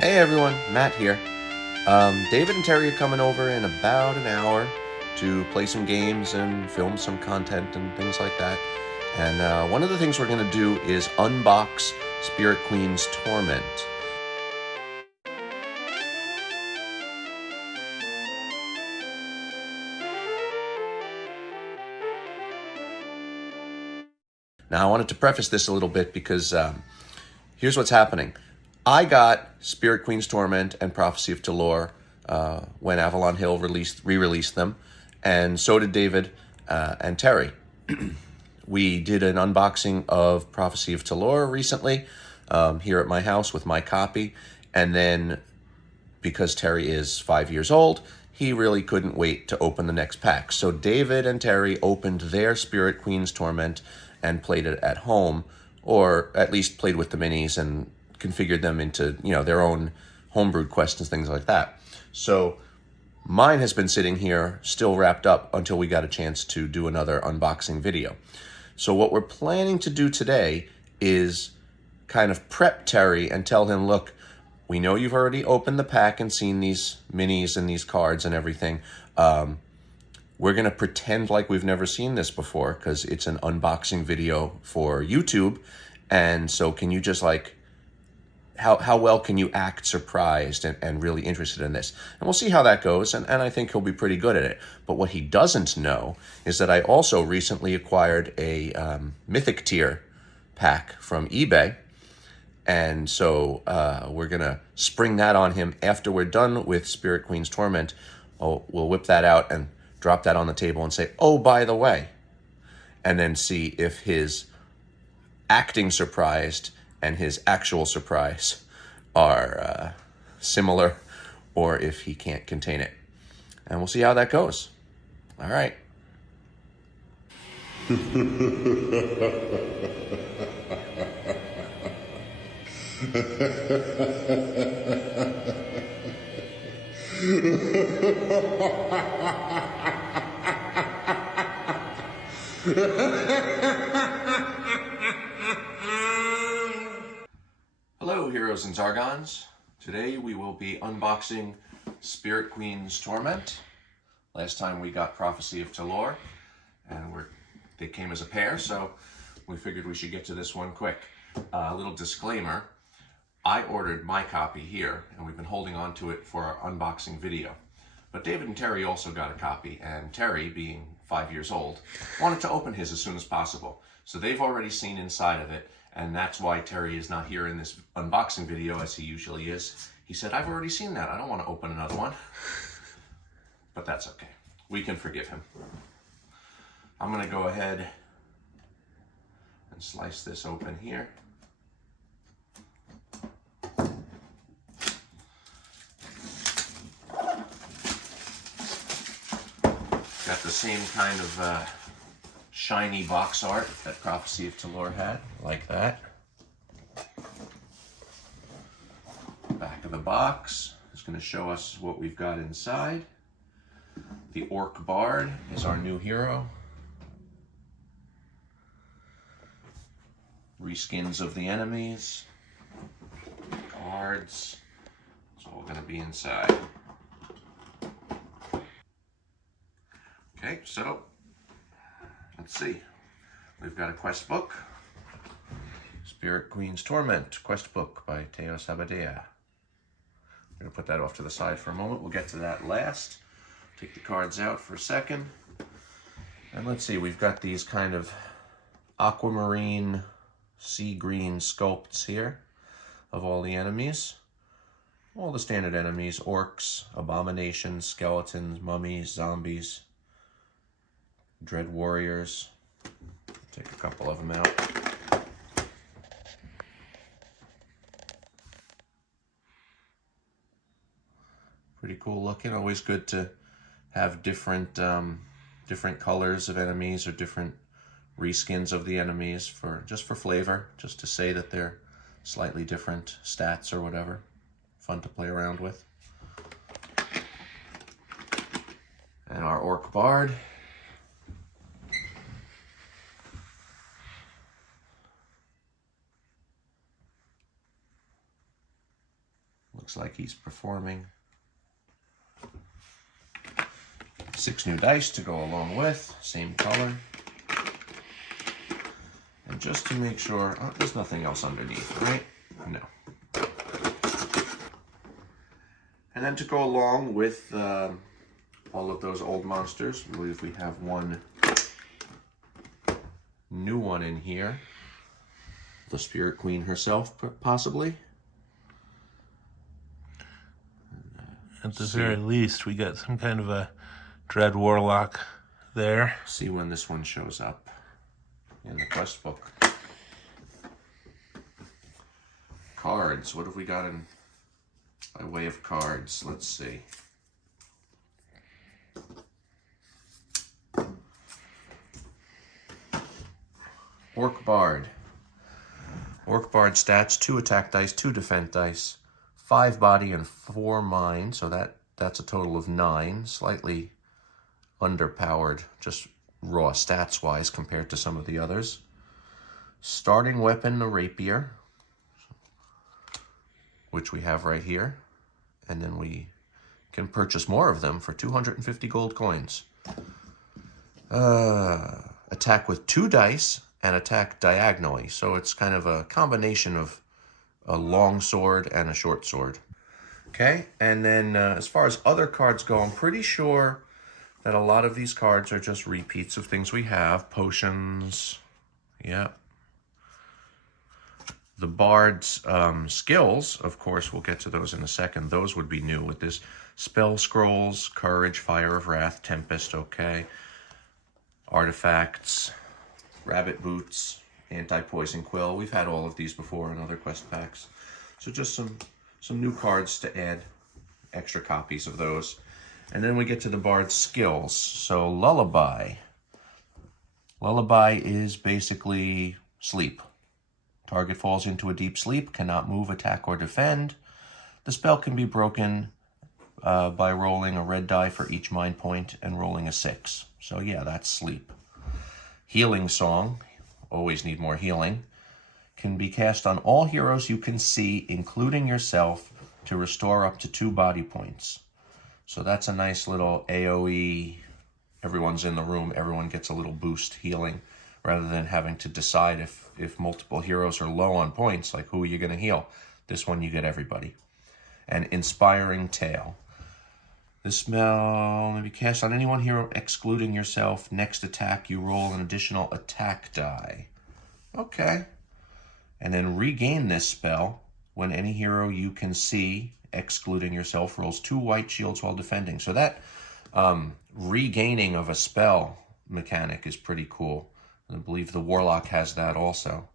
Hey everyone, Matt here. David and Terry are coming over in about an hour to play some games and film some content and things like that. And one of the things we're going to do is unbox Spirit Queen's Torment. Now, I wanted to preface this a little bit because here's what's happening. I got Spirit Queen's Torment and Prophecy of Talor when Avalon Hill re-released them, and so did David and Terry. We did an unboxing of Prophecy of Talor recently here at my house with my copy, and then because Terry is 5 years old, he really couldn't wait to open the next pack. So David and Terry opened their Spirit Queen's Torment and played it at home, or at least played with the minis and configured them into, their own homebrewed quests and things like that. So mine has been sitting here still wrapped up until we got a chance to do another unboxing video. So what we're planning to do today is kind of prep Terry and tell him, look, we know you've already opened the pack and seen these minis and these cards and everything. We're going to pretend like we've never seen this before because it's an unboxing video for YouTube. And so can you just how well can you act surprised and really interested in this? And we'll see how that goes, and I think he'll be pretty good at it. But what he doesn't know is that I also recently acquired a Mythic tier pack from eBay, and so we're going to spring that on him after we're done with Spirit Queen's Torment. We'll whip that out and drop that on the table and say, oh, by the way, and then see if his acting surprised and his actual surprise are similar, or if he can't contain it. And we'll see how that goes. All right. Hello, heroes and Zargons. Today we will be unboxing Spirit Queen's Torment. Last time we got Prophecy of Talor, and they came as a pair, so we figured we should get to this one quick. A little disclaimer, I ordered my copy here, and we've been holding on to it for our unboxing video. But David and Terry also got a copy, and Terry, being 5 years old, wanted to open his as soon as possible. So they've already seen inside of it, and that's why Terry is not here in this unboxing video as he usually is. He said, I've already seen that. I don't want to open another one. But that's okay. We can forgive him. I'm going to go ahead and slice this open here. Got the same kind of shiny box art that Prophecy of Talor had, like that. Back of the box is going to show us what we've got inside. The Orc Bard is our new hero. Reskins of the enemies. Cards. It's all going to be inside. Okay, so let's see. We've got a quest book. Spirit Queen's Torment quest book by Teo Sabadea. I'm going to put that off to the side for a moment. We'll get to that last. Take the cards out for a second. And let's see, we've got these kind of aquamarine, sea green sculpts here of all the enemies. All the standard enemies: orcs, abominations, skeletons, mummies, zombies, dread warriors. Take a couple of them out. Pretty cool looking. Always good to have different colors of enemies or different reskins of the enemies just for flavor, just to say that they're slightly different stats or whatever. Fun to play around with. And our Orc Bard. Looks like he's performing. 6 new dice to go along with, same color. And just to make sure, oh, there's nothing else underneath, right? No. And then to go along with all of those old monsters, I believe we have one new one in here. The Spirit Queen herself, possibly. At the very least, we got some kind of a Dread Warlock there. See when this one shows up in the quest book. Cards. What have we got in by way of cards? Let's see. Orc Bard. Orc Bard stats: 2 attack dice, 2 defense dice, 5 body and 4 mind. So that's a total of 9. Slightly underpowered, just raw stats wise compared to some of the others. Starting weapon, the rapier, which we have right here, and then we can purchase more of them for 250 gold coins. Attack with 2 dice and attack diagonally, so it's kind of a combination of a long sword and a short sword. Okay, and then as far as other cards go, I'm pretty sure that a lot of these cards are just repeats of things we have. Potions, yeah. The Bard's skills, of course, we'll get to those in a second. Those would be new with this. Spell Scrolls, Courage, Fire of Wrath, Tempest, okay. Artifacts, Rabbit Boots, Anti-Poison Quill. We've had all of these before in other quest packs. So just some new cards to add extra copies of those. And then we get to the Bard's skills. So Lullaby. Lullaby is basically sleep. Target falls into a deep sleep, cannot move, attack, or defend. The spell can be broken by rolling a red die for each mind point and rolling a 6. So yeah, that's sleep. Healing Song, always need more healing, can be cast on all heroes you can see, including yourself, to restore up to 2 body points. So that's a nice little AoE, everyone's in the room, everyone gets a little boost healing, rather than having to decide if multiple heroes are low on points, like who are you going to heal? This one you get everybody. And Inspiring Tale. This spell may be cast on any one hero excluding yourself. Next attack, you roll an additional attack die. Okay. And then regain this spell when any hero you can see, excluding yourself, rolls 2 white shields while defending. So that regaining of a spell mechanic is pretty cool. I believe the Warlock has that also.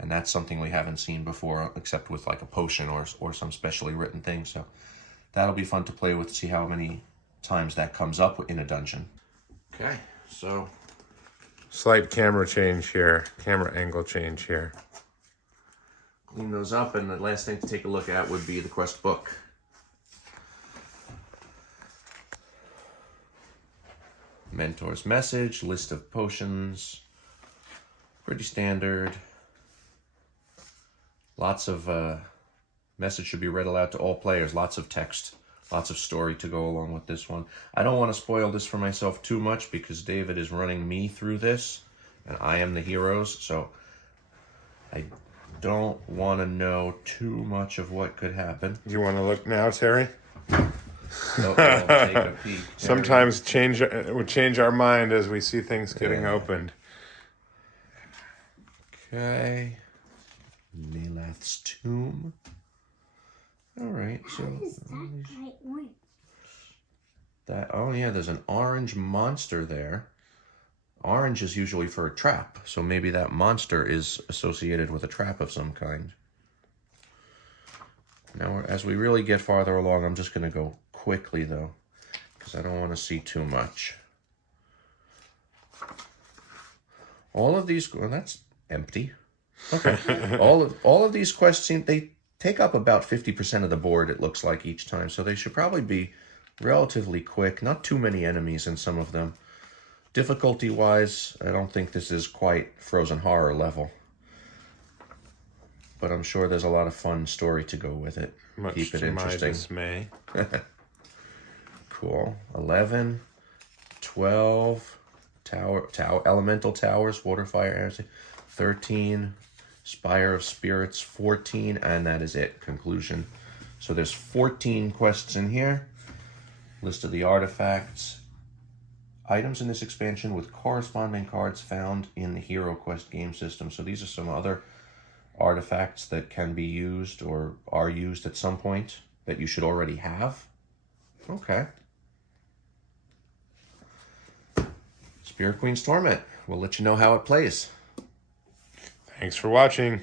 And that's something we haven't seen before, except with like a potion or some specially written thing. So that'll be fun to play with, see how many times that comes up in a dungeon. Okay, so Slight camera change here, camera angle change here. clean those up, and the last thing to take a look at would be the quest book. Mentor's message, list of potions, pretty standard. Lots of message should be read aloud to all players. Lots of text, lots of story to go along with this one. I don't want to spoil this for myself too much because David is running me through this and I am the heroes, so I don't want to know too much of what could happen. You want to look now, Terry? So I'll take a peek. Sometimes it would change our mind as we see things getting opened. Okay. Nalath's Tomb. Alright, so that, oh yeah, there's an orange monster there. Orange is usually for a trap, so maybe that monster is associated with a trap of some kind. Now, as we really get farther along, I'm just going to go quickly, though, because I don't want to see too much. All of these... Well, that's empty. Okay. all of these quests, they take up about 50% of the board, it looks like, each time, so they should probably be relatively quick. Not too many enemies in some of them. Difficulty-wise, I don't think this is quite Frozen Horror level. but I'm sure there's a lot of fun story to go with it. Much Keep it to my interesting. dismay. Cool. 11, 12, tower, elemental towers, water, fire, energy. 13, Spire of Spirits, 14, and that is it. Conclusion. So there's 14 quests in here. List of the artifacts. Items in this expansion with corresponding cards found in the Hero Quest game system. So these are some other artifacts that can be used or are used at some point that you should already have. Okay. Spirit Queen's Torment. We'll let you know how it plays. Thanks for watching.